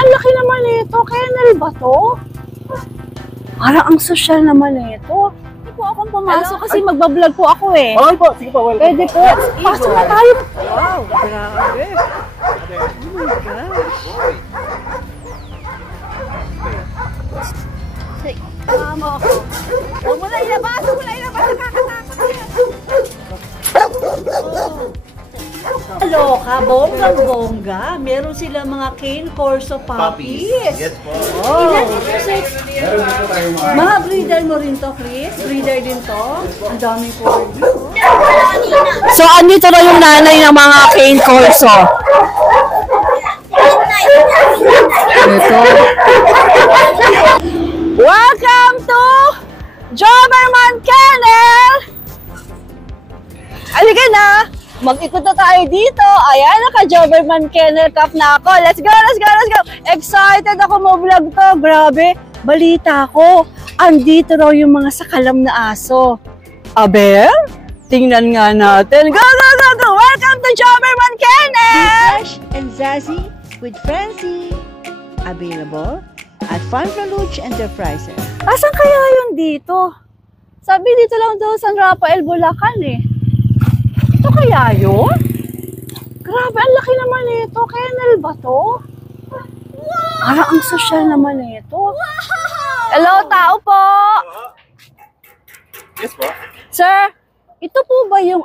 ang laki naman ito. Kennel ba to? Parang ang social naman ito. Hindi po akong pumasok kasi magbablog po ako eh. Okay po, sige po. Welcome. Pwede po. Pasok na tayo. Wow, grabe. Oh my gosh. Tama ako. Huwag mo na ilabas. Huwag mo na ilabas. Nakakatakot yan. Loka, bonggang-bongga. Meron sila mga cane corso puppies. Yes po. Oh. Meron dito tayong Mga breeder mo rin to, Chris? Breeder din to? Ang daming corgi. So, andito na yung nanay ng mga cane corso. Ito. Welcome to Doberman Kennel! Halika na! Mag-ikot na tayo dito. Ayan, naka-Doberman Kennel Cup na ako. Let's go, let's go, let's go! Excited ako mo-vlog to. Grabe, balita ko. Andito raw yung mga sakalam na aso. Abel? Tingnan nga natin. Go, go, go, go! Welcome to Doberman Kennel! Fresh and Zazzy with Francie. Available at Fanta Luch Enterprises. Asan kaya yun dito? Sabi dito lang daw San Rafael, Bulacan eh. Ito kaya yun? Grabe, ang laki naman ito. Kennel ba to? Wow! Parang ang social naman ito. Wow! Hello, tao po! Yes po. Sir, ito po ba yung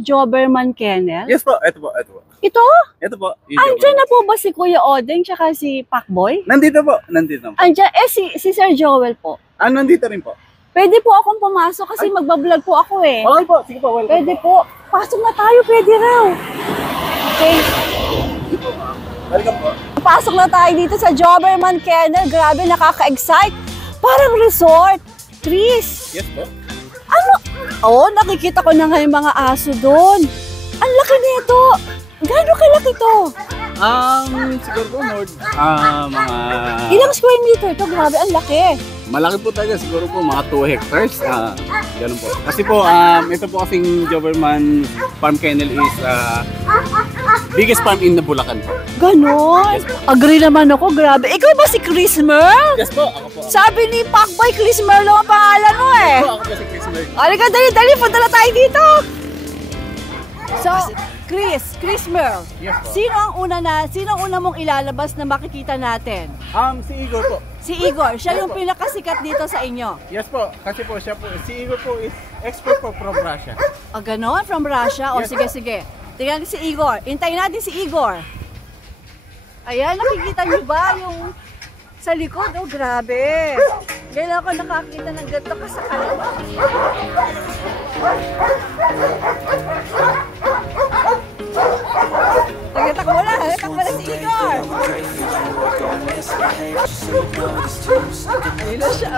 Doberman Kennel? Yes po, ito po, ito po. Ito? Ito po. Andiyan na po ba si Kuya Odeng tsaka si Pacboy? Nandito po, nandito po. Andiyan, si Sir Joel po. Nandito rin po. Pwede po akong pumasok kasi magbablog po ako eh. Okay po, sige po, welcome. Pwede po. Pasok na tayo, pwede raw. Okay. Welcome po. Pasok na tayo dito sa Doberman Kennel. Grabe, nakaka-excite. Parang resort. Chris. Yes po. Ano? Oh, nakikita ko na nga yung mga aso doon. Ang laki nito. Gaano kalaki to? Siguro po more, mga... Ilang square meter to? Grabe, ang laki. Malaki po talaga, siguro po mga 2 hectares. Ganun po. Kasi po, ito po kasing Doberman Farm Kennel is biggest farm in the Bulacan po. Ganon. Agree naman ako, grabe. Ikaw ba si Chris Merle? Yes po, ako po. Sabi ni Pacboy, Chris Merle ang pangalan mo eh. Ako po si Chris Merle. Halika, dali, punta na tayo dito. So, Chris Merle, Yes po. sino ang una mong ilalabas na makikita natin? Si Igor po. Si Igor, siya yung pinakasikat dito sa inyo. Yes po, kasi po siya po, si Igor po is expert po from Russia. Ganon, from Russia? O Yes, sige. Tingnan si Igor. Hintayin natin si Igor. Ayan, nakikita niyo ba yung sa likod? Oh, grabe. Ngayon ako nakakita ng ganito kasakalan. Nagtatakbo na si Igor. Ayun na siya.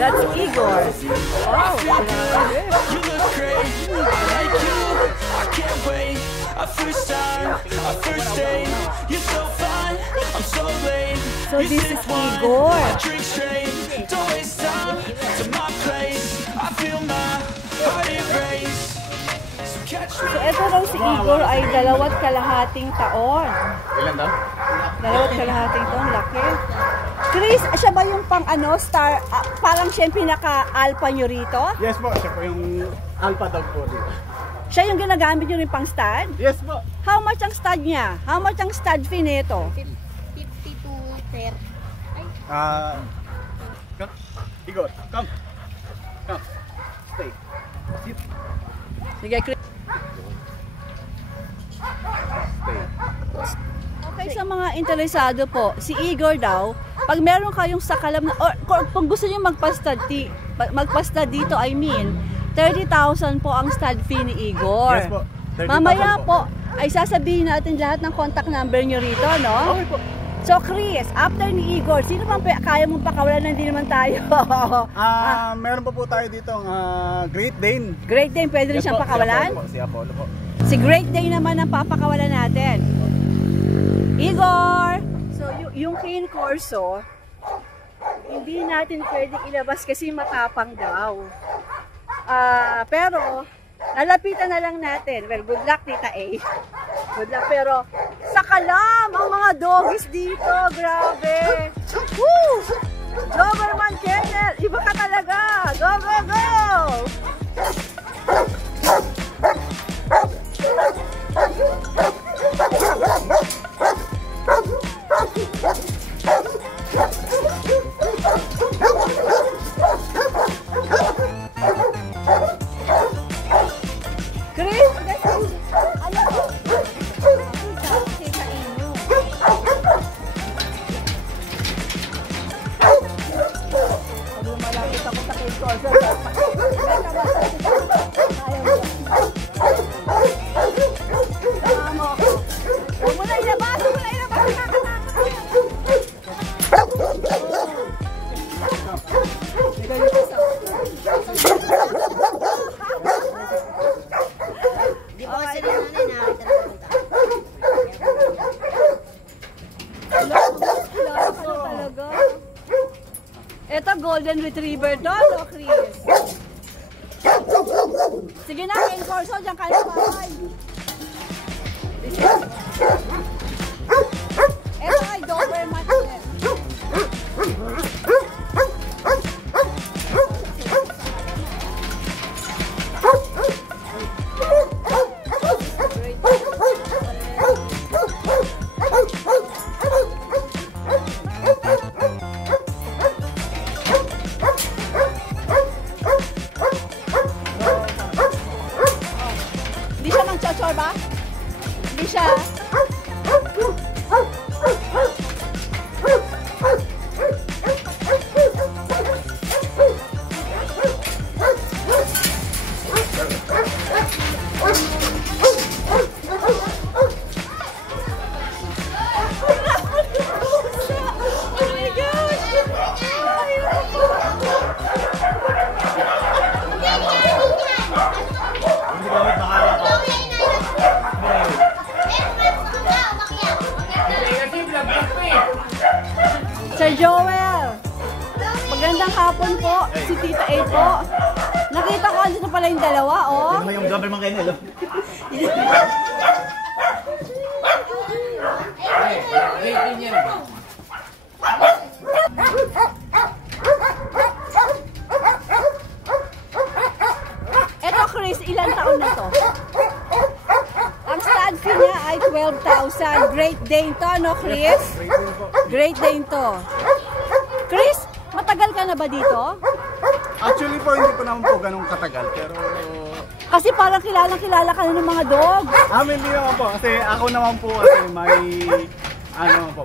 That's Igor. Wow, grabe. You look great, like you, I can't wait. Our first time, our first date. You're so fine, I'm so late. So this is Igor. I drink straight, don't waste time to my place. I feel my heart erase. So catch me. So ito raw si Igor ay 2.5 taon. Ilan daw? 2.5 taon, laki. Chris, siya ba yung pang star, parang siya yung pinaka-alpha nyo rito? Yes po, siya po yung alpha dog po dito. Siya yung ginagamit nyo rin pang stud? Yes po. How much ang stud niya? How much ang stud fee nito? 50 to 30. Igor, come. Stay. Sit. Sige, Chris. Stay. Okay, sa mga interesado po, si Igor daw, pag meron kayong sakalam na, or kung gusto nyo magpa-stud dito, I mean, 30,000 po ang stud fee ni Igor. Yes po. 30,000 Mamaya po, ay sasabihin natin lahat ng contact number nyo rito, no? Okay po. So Chris, after ni Igor, sino bang kaya mong pakawalan na hindi naman tayo? Meron pa po tayo dito ang Great Dane. Great Dane, pwede rin siyang pakawalan? Si Apollo po. Si Great Dane naman ang papakawalan natin. Igor! So yung cane corso, hindi natin pwedeng ilabas kasi matapang daw. Pero, nalapitan na lang natin. Well, good luck, Tita A. Good luck. Pero, sa kalam ang mga doggies dito. Grabe. Woo! Doberman Kennel. Iba ka talaga. Go, go, go! Chris, ano? Malapit ako sa cake also. Huwag mo na ilabas! Huwag mo na ilabas! Di ba kasi rin nakita na Talaga. Ito, golden retriever to, no, Chris? Sige na, Ken Corso, dyan ka na bahay. Ito ay Doberman. Hindi siya nang chochor ba? Hindi siya. Sir Joel, magandang hapon po, si Tita A po. Nakita ko dito pala yung dalawa, oh. Ano yung Doberman Kennel? Eto Chris, ilang taon na to? Ang stud fee niya ay 12,000. Great Dane to, no Chris? Great Dane to. Chris, matagal ka na ba dito? Actually po, hindi po naman po ganun katagal, pero... Kasi parang kilala ka na ng mga dog. Hindi naman po, kasi ako naman po kasi may...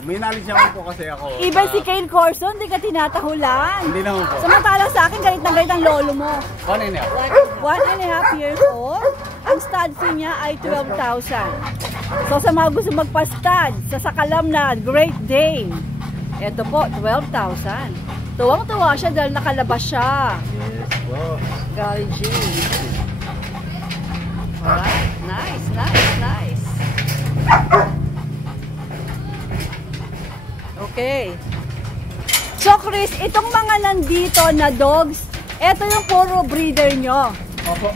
may knowledge naman po kasi ako. Even si Kane Corso, hindi ka tinatahulan. Hindi naman po. Samantalang sa akin, galit na galit ang lolo mo. 1.5 years old. Ang stud fee niya ay 12,000. So sa mga gusto magpa-stud, sa Sakalam na Great Dane, ito po, 12,000. Tuwang-tuwa siya dahil nakalabas siya. Yes po. Golly G. Alright, nice, nice, nice. Okay. So Chris, itong mga nandito na dogs, ito yung puro breeder nyo.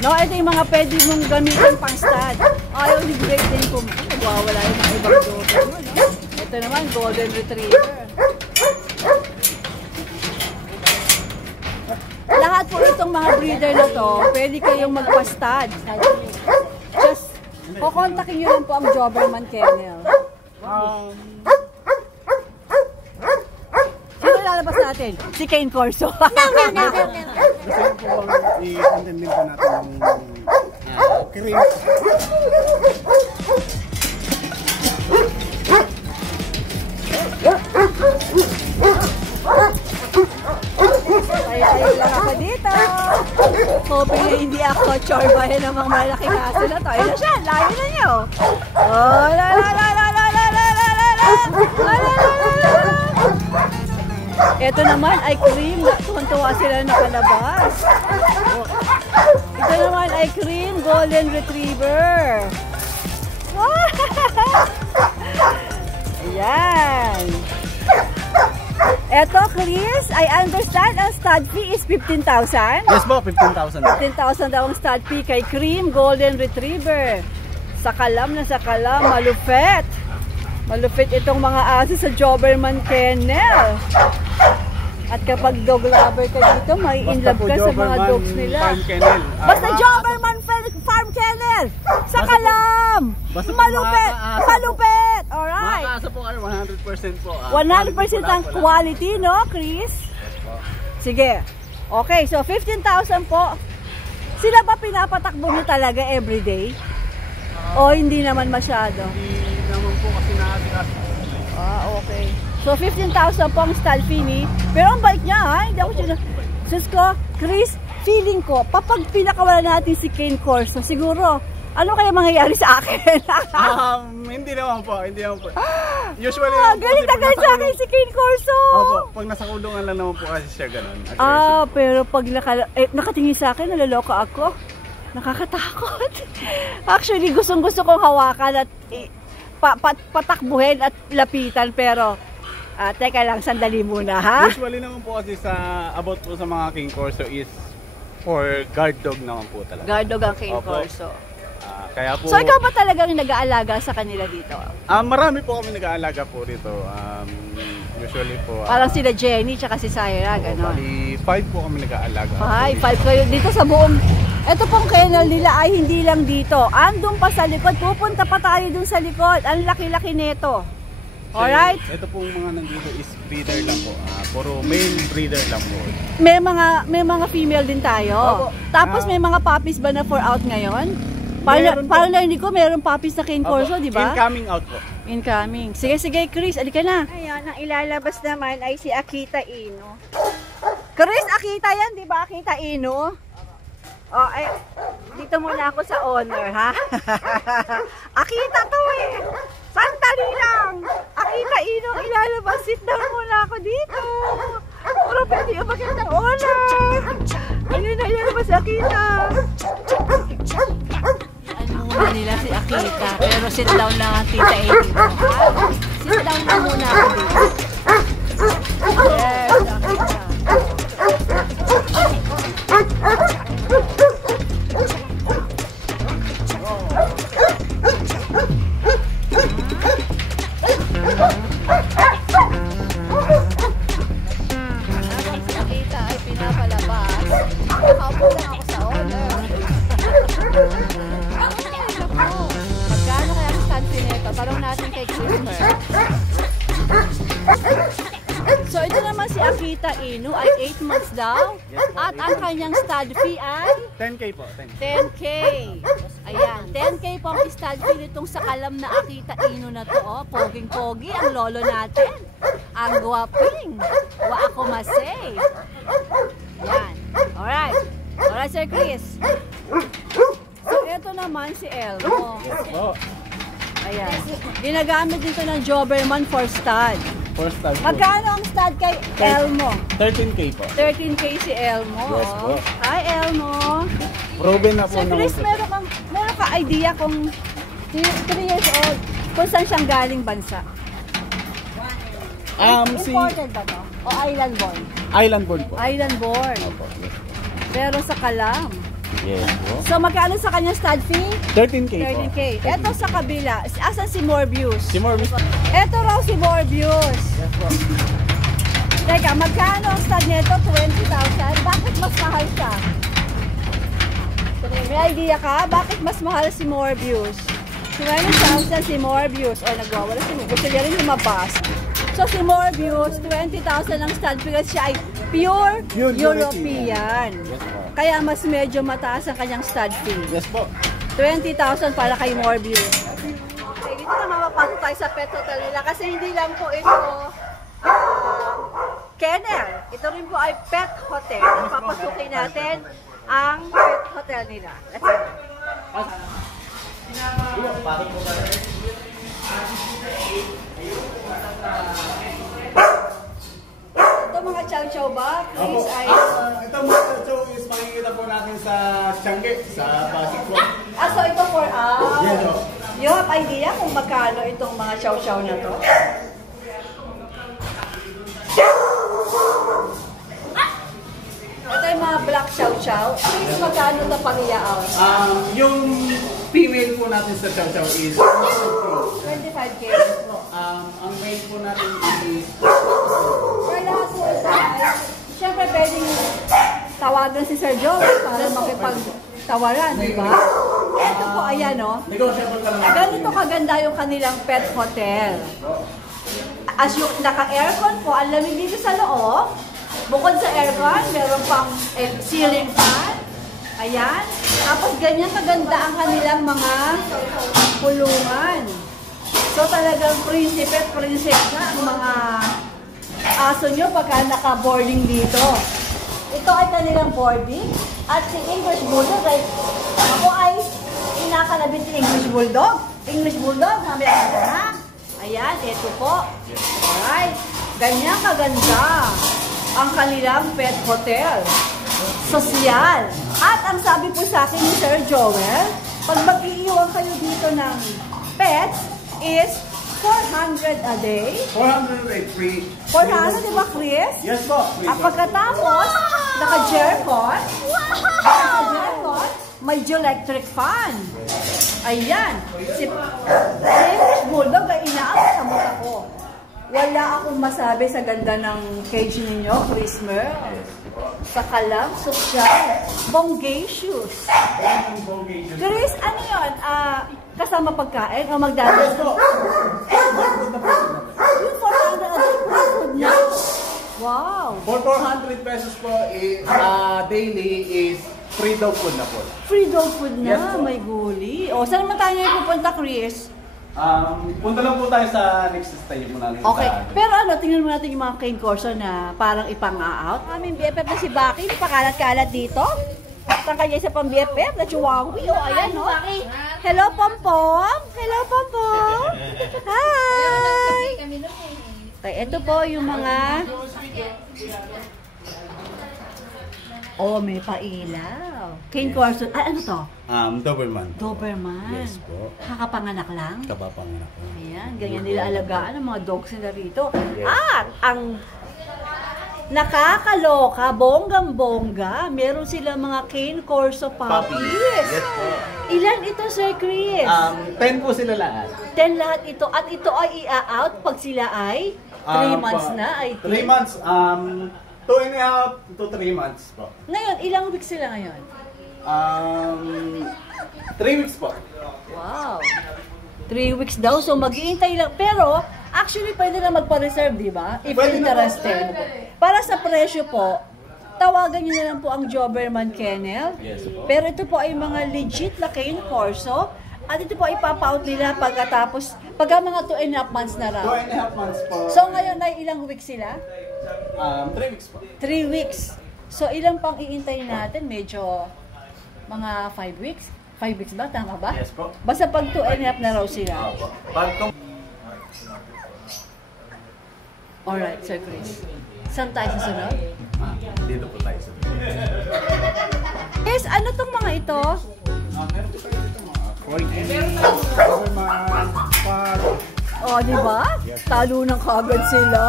No, ito yung mga pwede mong gamitin pang stud. Ayaw ni Great Dane po. Nagwawala yung mga ibang dogs. No? Ito naman, Golden Retriever. Lahat po itong mga breeder na to, pwede kayong magpa-stud. Just, kukontakin nyo lang po ang Doberman Kennel. Sino lalabas natin? Si Kane Corso. Gusto po i-content din po natin yung cream. Tayo lang ako dito. Hoping na hindi ako chorbahin ng mga malaking aso na to. Ayun na siya, layo na niyo. Oh, la la la la la la la la la la la la. Ito naman ay cream. Tuwan-tuwa sila na nakalabas. Ito naman ay cream Golden Retriever. Ayan. Eto, Chris, I understand ang stud fee is 15,000? Yes po, 15,000. 15,000 daw ang stud fee kay Cream Golden Retriever. Sakalam na sakalam, malupet. Malupit itong mga aso sa Doberman Kennel. At kapag dog lover ka dito, may in love ka sa mga dogs nila. Farm Kennel. Basta Doberman Farm Kennel! Sa Kalam! Basta po Malupit! mga aso. Malupit! Mga Alright! kaso po kayo, 100% po. 100% ang quality, no, Chris? Sige. Okay, so 15,000 po. Sila ba pinapatakbo mo talaga everyday? O hindi naman masyado? Hindi naman po kasi nakasikas. Okay. So 15,000 po ang stall fee ni. Pero ang bait niya, ha? Hindi ako siya. Sus ko, Chris, feeling ko, kapag pinakawala natin si Cane Corso, siguro, ano kaya mangyayari sa akin? Hindi naman po. Usually, Galit na galit sa akin si Cane Corso! Opo, pag nasa kulungan lang naman po kasi siya ganun. Pero pag nakatingin sa akin, nalaloka ako. Nakakatakot. Actually, gustong-gusto kong hawakan at patakbuhin at lapitan, pero teka lang, sandali muna, ha? Usually naman po kasi about po sa mga King Corso is for guard dog naman po talaga. Guard dog ang Cane Opo. Corso. Kaya po, So, ikaw ba talagang nag-aalaga sa kanila dito? marami po kami nag-aalaga po rito. Usually po, Parang sila Jenny tsaka si Syra, gano'n. bali 5 po kami nag-aalaga. 5 kayo dito sa buong. Ito pong kennel nila ay hindi lang dito. Andun pa sa likod. Pupunta pa tayo dun sa likod. Ang laki-laki nito. Alright? Ito pong mga nandito is breeder lang po. Puro male breeder lang po. May mga female din tayo. Opo. Tapos may mga puppies ba na for out ngayon? Meron po. Parang narinig ko, meron puppies na Cane Corso, di ba? Incoming out po. Incoming. Sige, Chris, alika na. Ayan, ang ilalabas naman ay si Akita Inu. Chris, Akita yan, di ba? Akita Inu. Oh, dito muna ako sa owner, ha? Akita to eh. Sandali lang. Akita Inu, ilalabas. Sit down muna ako dito. Pero pwede yung magandang owner. Ayun na, ilalabas si Akita. Ano muna nila si Akita, pero sit down lang ang tita Amy. Sit down na muna ako dito. Yes, Akita. Habang si Akita ay pinapalabas, nakaupo lang ako sa owner. Magkano kaya ang stand fee nito? Tanong natin kay Christopher. So ito naman si Akita Inu ay 8 months daw. At ang kanyang stud fee ay 10K po. 10K. Ayan, 10K po ang stud fee nitong sa Kalam na Akita Inu na to. Oh, poging-pogi ang lolo natin. Ang guwaping. Wa ako masay. Yan. Alright. Alright, Sir Chris. So ito naman si Elmo. Po. Ayan. Ginagamit dito ng Doberman for stud. First time po. Magkano ang stud kay Elmo? 13K po. 13K si Elmo. Yes po. Hi, Elmo. Proven na po So, Chris, naman po. meron ka idea kung 3 years old, kung saan siyang galing bansa? Imported ba to? O island born? Island born po. Island born. Opo, yes. Pero sa Kalam. Yes po. So, magkano sa kanyang stud fee? 13K po. 13K. Ito sa kabila. Asan si Morbius? Si Morbius. Ito raw si Morbius. Yes po. Teka, magkano ang stud nito? 20,000? Bakit mas mahal siya? May idea ka? Bakit mas mahal si Morbius? 20,000 si Morbius. O, nagwawala si Morbius. Gusto niya rin lumabas. So, si Morbius, 20,000 ang stud because siya ay pure Pure European. Yes po. Kaya mas medyo mataas ang kanyang stud fee. Yes po. 20,000 para kay Morbius. Okay, dito na mapapasok tayo sa pet hotel nila kasi hindi lang po ito kennel. Ito rin po ay pet hotel. Papasukin natin ang pet hotel nila. Let's go. Ito mga chow-chow ba? Please ay... Ito mga show is makikita po natin sa Changi, sa Pasig po. So ito for out. Yes po. You have idea kung magkano itong mga chow-chow na to? Ito yung mga black chow-chow. Please magkano ito pag-i-out? Yung female po natin sa Chow Chow is 25K po. ang male po natin is For lahat po guys, syempre pwedeng tawagan si Sir Joe para makipagtawaran, di ba? Ito po, ayan o. negotiable ka lang. Ganito kaganda yung kanilang pet hotel. As yung naka-aircon po, ang lamig dito sa loob. Bukod sa aircon, meron pang ceiling fan. Ayan. Tapos ganyan kaganda ang kanilang mga kulungan. So talagang prinsipe at prinsesa ang mga aso nyo pagka naka-boarding dito. Ito ay kanilang boarding. At si English Bulldog, ako ay inakalabit si English Bulldog. English Bulldog, mamaya ka na. Ayan, ito po. Alright. Ganyan kaganda ang kanilang pet hotel. Sosyal. At ang sabi po sa akin ni Sir Joel, pag mag-iiwan kayo dito ng pets is 400 a day. 403. 400, di ba, Chris? Yes po. At pagkatapos, naka-jercon, naka-jercon, may electric fan. Ayan. Si English Bulldog ay inaabot sa mata ko. Wala akong masabi sa ganda ng cage ninyo, Chris Mer. Saka lang, sosyal. Bonggacious. Chris, ano yun? Kasama pagkain o magdadala? Yung 400 a day, food na. Wow. For 400 pesos po, daily is free dog food na po. Free dog food na, Yes, po. may guli. O, saan naman tayo pupunta, Chris? Punta lang po tayo sa next stay mo natin. Okay, pero ano, tingnan mo natin yung mga cane corso na parang ipang-out. Aming BFF na si Baki, pakalat-kalat dito. Saan kanya isa pang BFF na Chihuahua. O, ayan, no? Hello, Pompom! Hello, Pompom! Hi! Okay, ito po yung mga... Oh, may pailaw. Cane corso. Ay, ano to? Doberman. Doberman. Yes po. Kakapanganak lang? Kapapanganak po. Ayan, ganyan nila alagaan ang mga dogs nila rito. Yes. At ang nakakaloka, bonggang-bongga, meron silang mga cane corso puppies. Yes po. Ilan ito, Sir Chris? 10 po sila lahat. 10 lahat ito. At ito ay i-out pag sila ay 3 months na. Ay 3 months, 2.5 to 3 months po. Ngayon, ilang weeks sila ngayon? 3 weeks po. Wow. 3 weeks daw, so mag-iintay lang. Pero, actually, pwede na magpa-reserve, di ba? If Pwede na interested. Para sa presyo po, tawagan nyo na lang po ang Doberman Kennel. Yes po. Pero ito po ay mga legit na cane corso. At ito po ipapa-out nila pagkatapos, pagka mga 2.5 months na raw. 2.5 months po. So, ngayon ay ilang weeks sila? 3 weeks po. 3 weeks. So, ilang pang iintay natin? Medyo mga 5 weeks? 5 weeks ba? Tama ba? Yes po. Basta pag 2.5 na raw sila. Alright, Sir Chris. Saan tayo susunod? Dito po tayo sa Yes, ano tong mga ito? meron po tayo dito mga Doberman, Pug. Oh, di ba? Talo ng kagad sila.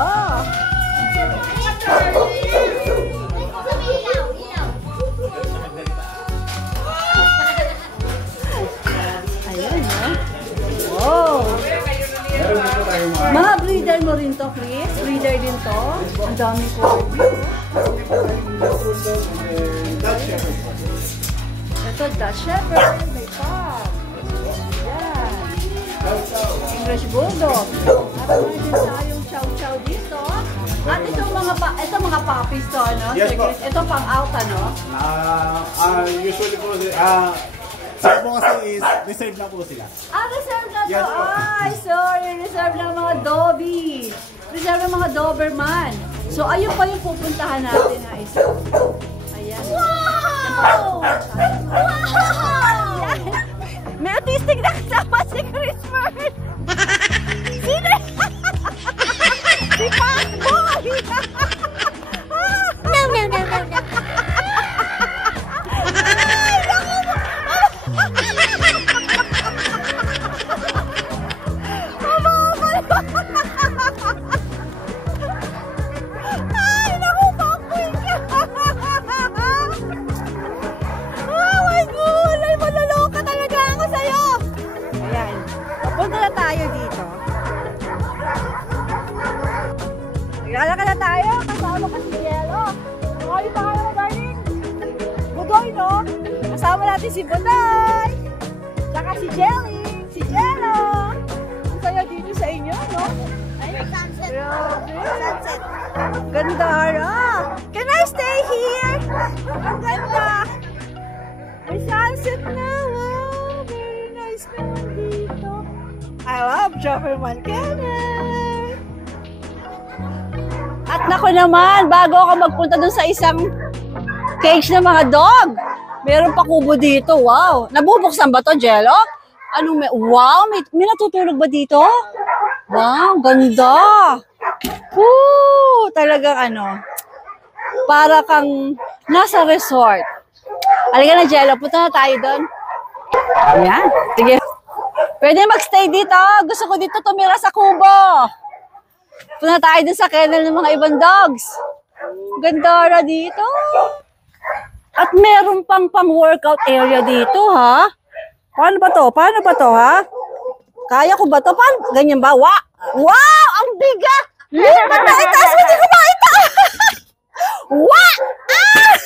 Ayun, no? Wow! Meron dito tayo mga Mga breeder mo rin to, Chris? Breeder din to? Ang dami ko. Dutch Shepherd po. Ito, Dutch Shepherd. May pug. Yan. English Bulldog. At meron din tayong Chow Chow dito. At itong mga puppies to, ano? Yes, Sir po. Chris? Ito pang out, ano? Usually po, sabi po kasi is reserve na po sila. Reserve na to. Yes, po. Ay, sorry. Reserve ng mga Dobby. Reserve ng mga Doberman. So, ayun pa yung pupuntahan natin na isa. Ayan. Wow! Wow! May autistic na kasama si Chris Bird. Sino? Si Pacboy! No. Ay, naku, Pacboy ka! Oh my God! Ay, malaloka talaga ako sa'yo! tayo dito. Naglalakad na tayo. Kasama ka si Jello. Mga pa kayo, darling. Budoy, no? Kasama natin si Budoy. Saka si Jelly. Si Jello. Ang saya dito sa inyo, no? Ay, sunset. Sunset. Ganda, Can I stay here? Ang ganda. May sunset na. Wow, very nice naman dito. I love Jobberman Kennel. At nako naman, bago ako magpunta dun sa isang cage ng mga dog, meron pa kubo dito. Wow. Nabubuksan ba to, Jello? Anong wow, may natutulog ba dito? Wow, ganda. Woo! Talagang para kang nasa resort. Halika na, Jello. Punta na tayo doon. Ayan. Sige. Pwede magstay dito. Gusto ko dito tumira sa kubo. Punta tayo dun sa kennel ng mga ibang dogs. Ganda dito. At meron pang workout area dito, ha? Paano ba to? Paano ba to, ha? Kaya ko ba to? Paano? Ganyan ba? Wow! Ang bigat! Lipat na itaas! Hindi ko maitaas! Wow! Ah!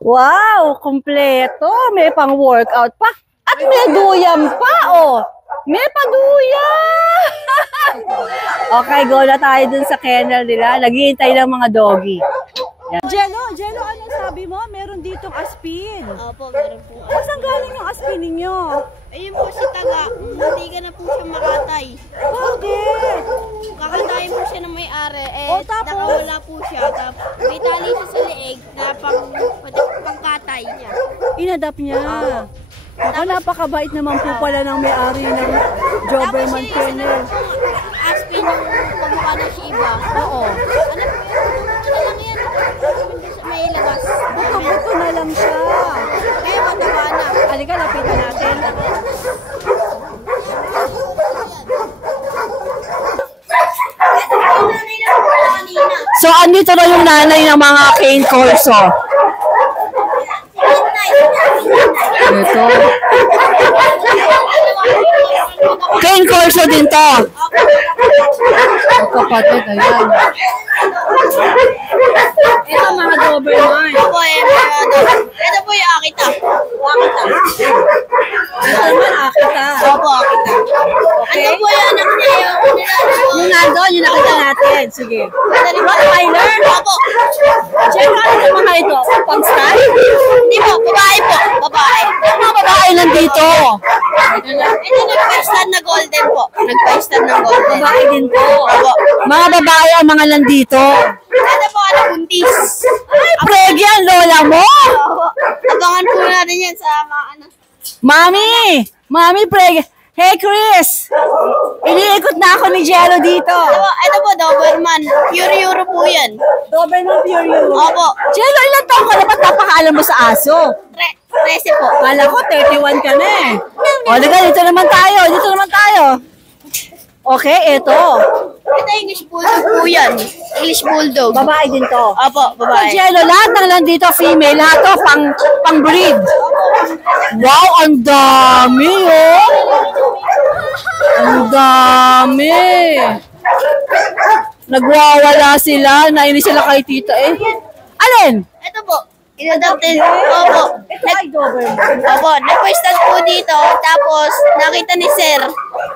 Wow! Kompleto. May pang workout pa. At may duyam pa, oh. May paduyan! Okay, go na tayo dun sa kennel nila. Naghihintay ng mga doggy. Yan. Jello, ano sabi mo? Meron ditong aspin. Opo, meron po. Saan galing yung aspin ninyo? Ayun po si Taga. Hindi ka na po siya makatay. Bakit? Kakatayin po siya ng may-ari. Tapos? Nakawala po siya. Tapos may tali siya sa leeg na pangkatay niya. Inadapt niya. Ako, napakabait naman po pala ng may-ari ng Jobberman Kennel. Aspin yung pagmukha ng Shiba. Oo. Ano lang yan? May labas. Buto-buto na lang siya. Kaya mataba na. Halika, lapitan natin. So, andito na yung nanay ng mga cane corso. Ito. Cane corso din to. Kapatid, ayan. Ito mga Doberman. Opo, ito po yung Akita. Ito naman, Akita. Opo, Akita. Okay. Ito po yung anak niya Yung nandun, yung nakita natin. Sige. Rottweiler? Opo. Check ano yung mga ito? Pang-style? Hindi po, babae po. Babae. Yung mga babae nandito. Ito nagpa-stand na golden po. Nagpa-stand ng golden. Babae din to. Opo. Mga babae ang mga nandito. Ito po, buntis. Ay, pregi ang lola mo. Opo. Abangan po natin yan sa mga Mami! Mami, pregi. Hey, Chris! Iniikot na ako ni Jello dito. Ito po, Doberman. Pure Euro po yan. Doberman Pure Euro. Opo. Jello, ilan taon ka na? Ba't napakaalam mo sa aso? 13 po. Kala ko, 31 ka na eh. O, liga, dito naman tayo. Dito naman tayo. Okay, ito. Ito English Bulldog po yan. English Bulldog. Babae din to. Opo, So, babae. Jello, lahat ng nandito female, lahat to pang breed. Wow, ang dami, oh. Ang dami. Nagwawala sila, nainis sila kay tita eh. Alin? Ito po. Inadopted. Opo. Ito ay Doberman. Opo, nagpa-stand po dito. Tapos, nakita ni Sir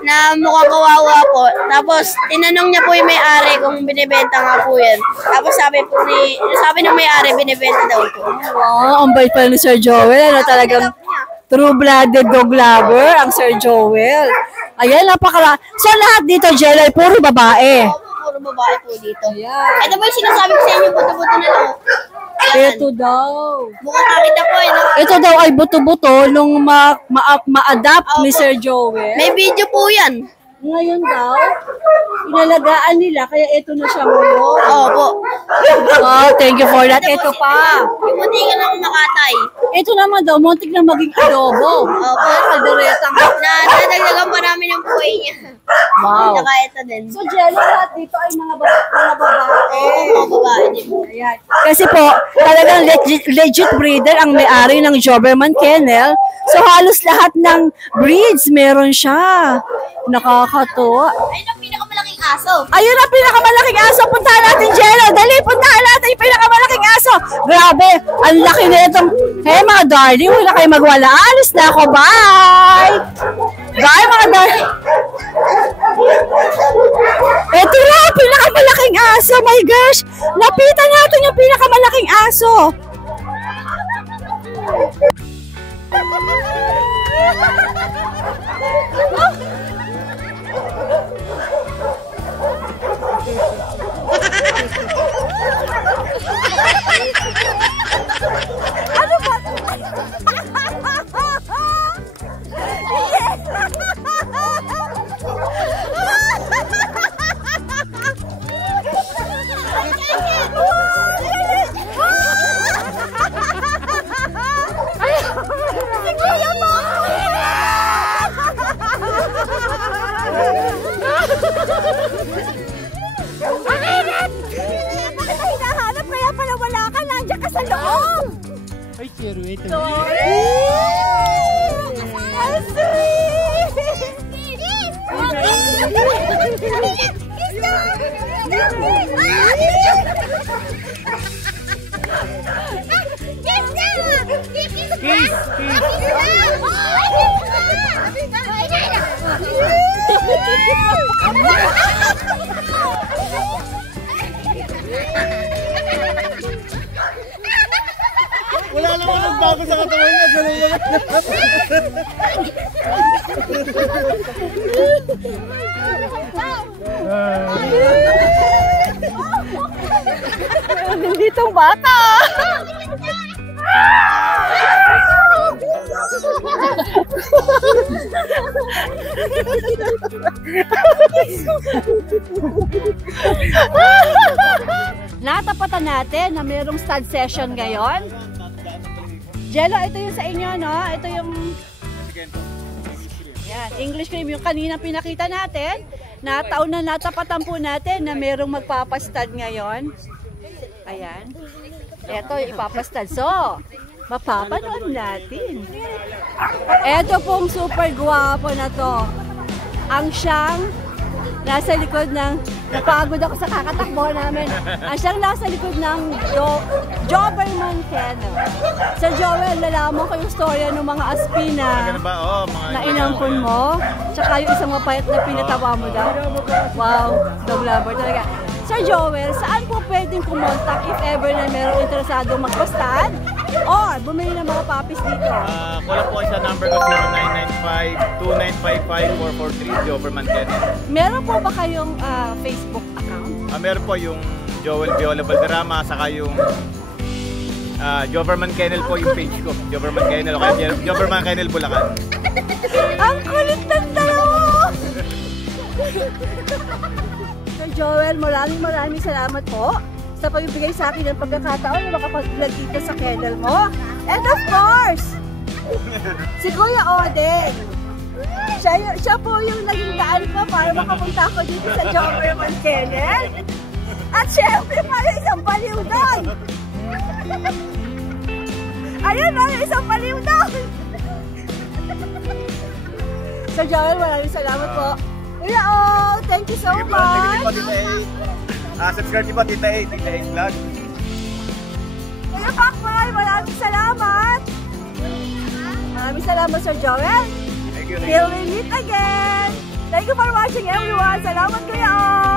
na mukhang kawawa po. Tapos, tinanong niya po yung may-ari kung binibenta nga po yan. Tapos, sabi ng may-ari, binibenta daw po. Wow, ang bait pala ni Sir Joel. Ano talagang true-blooded dog lover, ang Sir Joel. Ayan, napakala. So, lahat dito, Jello, ay puro babae. Opo, puro babae po dito. Ayan. Ito po yung sinasabi ko sa inyo, buto-buto na lang. Ito daw. Mukhang kakita po eh. No? Ito daw ay buto-buto nung ma-adapt ni Sir Joel. May video po yan. Ngayon daw, inalagaan nila, kaya ito na siya ngayon. Opo. Wow, thank you for that. Ito pa. Yung munti ka lang makatay. Ito naman daw, muntik na maging adobo. Opo. Kaya kalderetang na nadagdagan pa namin yung buhay niya. Wow. Saka ito din. So, Jello, lahat dito ay mga babae. Oo, mga babae din. Ayan. Kasi po, talagang legit breeder ang may-ari ng Doberman Kennel. So, halos lahat ng breeds meron siya. Nakakatuwa. Ayun ang pinakamalaking aso. Ayun ang pinakamalaking aso. Puntahan natin, Jello. Dali, puntahan natin yung pinakamalaking aso. Grabe, ang laki na itong... Hey, mga darling, wala kayo magwala. Alis na ako. Bye! Bye, mga darling. Ito na, pinakamalaking aso. My gosh, lapitan natin yung pinakamalaking aso. Ano ba? Hinahanap kaya pala wala ka, nandiyan ka sa loob. Ay, zero ito. Wala naman nagbago sa katawan niya. Ganun lang. Nanditong bata. Natapatan natin na mayroong stud session ngayon. Jello, ito yung sa inyo, no? Ito yung... Yan, English cream. Yung kanina pinakita natin, na taon na natapatan po natin na mayroong magpapastad ngayon. Ayan. Ito, ipapastad. So, mapapanood natin. Ito pong super guwapo na to. Ang siyang nasa likod ng... Napagod ako sa kakatakbo namin. Ang siyang nasa likod ng Doberman Kennel. Sa Joel, nalaman ko yung storya ng mga aspi na inampun mo. Tsaka yung isang mapayat na pinatawa mo daw. Wow, dog lover talaga. Sir Joel, saan po pwedeng kumontak if ever na merong interesado magpastad or bumili ng mga puppies dito? Call po sa number ko 0995-2955-443 Doberman Kennel. Meron po ba kayong Facebook account? Meron po yung Joel Viola Valderrama, saka yung Doberman Kennel po yung page ko. Doberman Kennel o kaya Doberman Kennel Bulacan. Ang kulit ng dalawa! Sir Joel, maraming salamat po sa pagbibigay sa akin ng pagkakataon na makapag-vlog dito sa kennel mo. And of course, si Kuya Oden. Siya po yung naging daan ko para makapunta ako dito sa Doberman Kennel. At syempre, para isang baliw doon. Ayun, para isang baliw doon. Sir Joel, maraming salamat po. Kuya O, thank you so much. Subscribe niyo po Tita A, Tita A Vlog. Kuya Pakboy, maraming salamat. Maraming salamat, Sir Joel. Thank you. Till we meet again. Thank you for watching, everyone. Salamat, Kuya O.